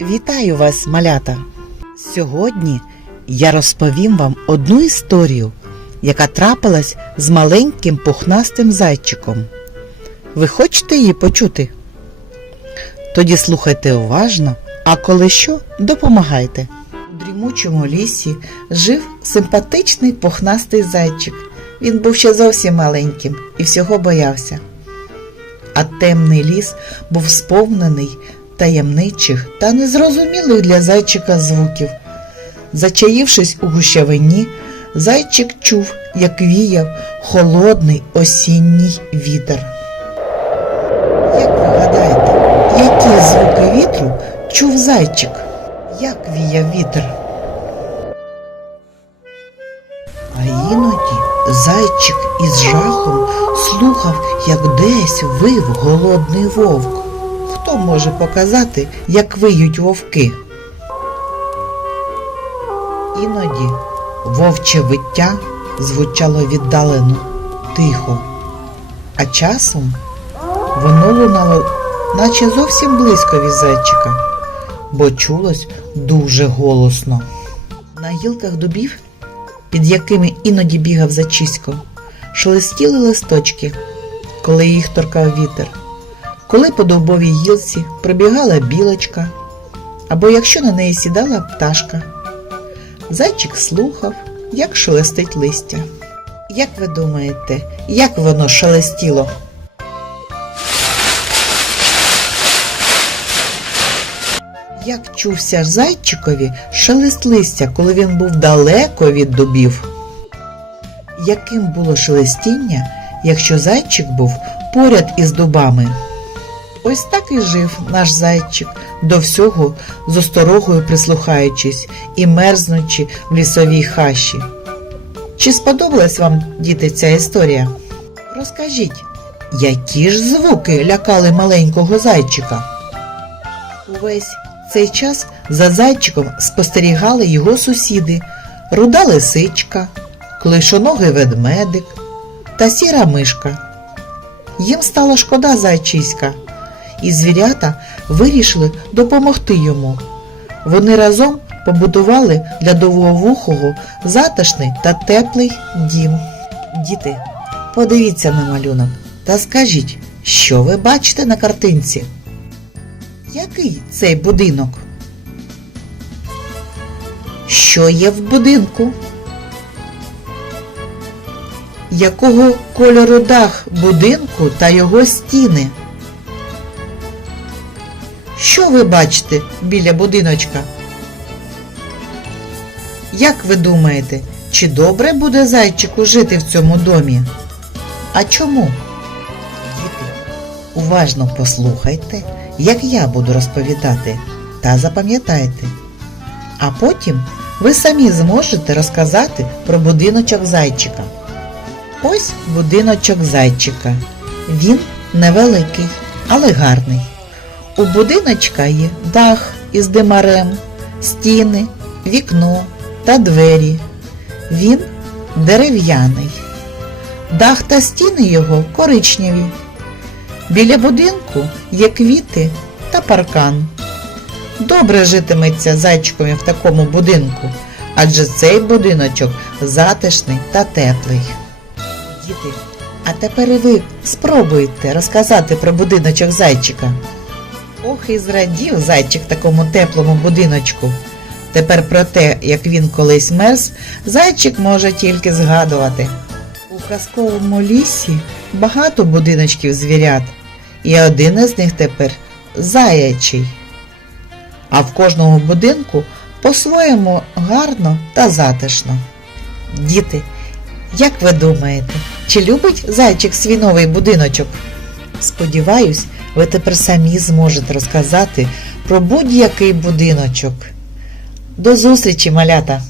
Вітаю вас, малята! Сьогодні я розповім вам одну історію, яка трапилась з маленьким пухнастим зайчиком. Ви хочете її почути? Тоді слухайте уважно, а коли що, допомагайте. У дрімучому лісі жив симпатичний пухнастий зайчик. Він був ще зовсім маленьким і всього боявся. А темний ліс був сповнений таємничих та незрозумілих для зайчика звуків. Зачаївшись у гущавині, зайчик чув, як віяв холодний осінній вітер. Як ви гадаєте, які звуки вітру чув зайчик? Як віяв вітер? А іноді зайчик із жахом слухав, як десь вив голодний вовк. Хто може показати, як виють вовки? Іноді вовче виття звучало віддалено, тихо, а часом воно лунало, наче зовсім близько від зайчика, бо чулось дуже голосно. На гілках дубів, під якими іноді бігав зачисько, шелестіли листочки, коли їх торкав вітер коли по довбовій гілці пробігала білочка, або якщо на неї сідала пташка. Зайчик слухав, як шелестить листя. Як ви думаєте, як воно шелестіло? Як чувся зайчикові шелест листя, коли він був далеко від дубів? Яким було шелестіння, якщо зайчик був поряд із дубами? Ось так і жив наш зайчик, до всього з осторогою прислухаючись і мерзнучи в лісовій хащі. Чи сподобалась вам, діти, ця історія? Розкажіть, які ж звуки лякали маленького зайчика? Увесь цей час за зайчиком спостерігали його сусіди, руда лисичка, клишоногий ведмедик та сіра мишка. Їм стало шкода зайчиська і звірята вирішили допомогти йому. Вони разом побудували для довговухого затишний та теплий дім. Діти, подивіться на малюнок та скажіть, що ви бачите на картинці? Який цей будинок? Що є в будинку? Якого кольору дах будинку та його стіни? Що ви бачите біля будиночка? Як ви думаєте, чи добре буде зайчику жити в цьому домі? А чому? Діти, уважно послухайте, як я буду розповідати, та запам'ятайте. А потім ви самі зможете розказати про будиночок зайчика. Ось будиночок зайчика. Він невеликий, але гарний. У будиночка є дах із димарем, стіни, вікно та двері. Він дерев'яний. Дах та стіни його коричневі. Біля будинку є квіти та паркан. Добре житиметься зайчикові в такому будинку, адже цей будиночок затишний та теплий. Діти, а тепер і ви спробуйте розказати про будиночок зайчика. Ох, і зрадів зайчик такому теплому будиночку. Тепер про те, як він колись мерз, зайчик може тільки згадувати. У казковому лісі багато будиночків звірят, і один із них тепер заячий. А в кожному будинку по-своєму гарно та затишно. Діти, як ви думаєте, чи любить зайчик свій новий будиночок? Сподіваюсь, ви тепер самі зможете розказати про будь-який будиночок. До зустрічі, малята!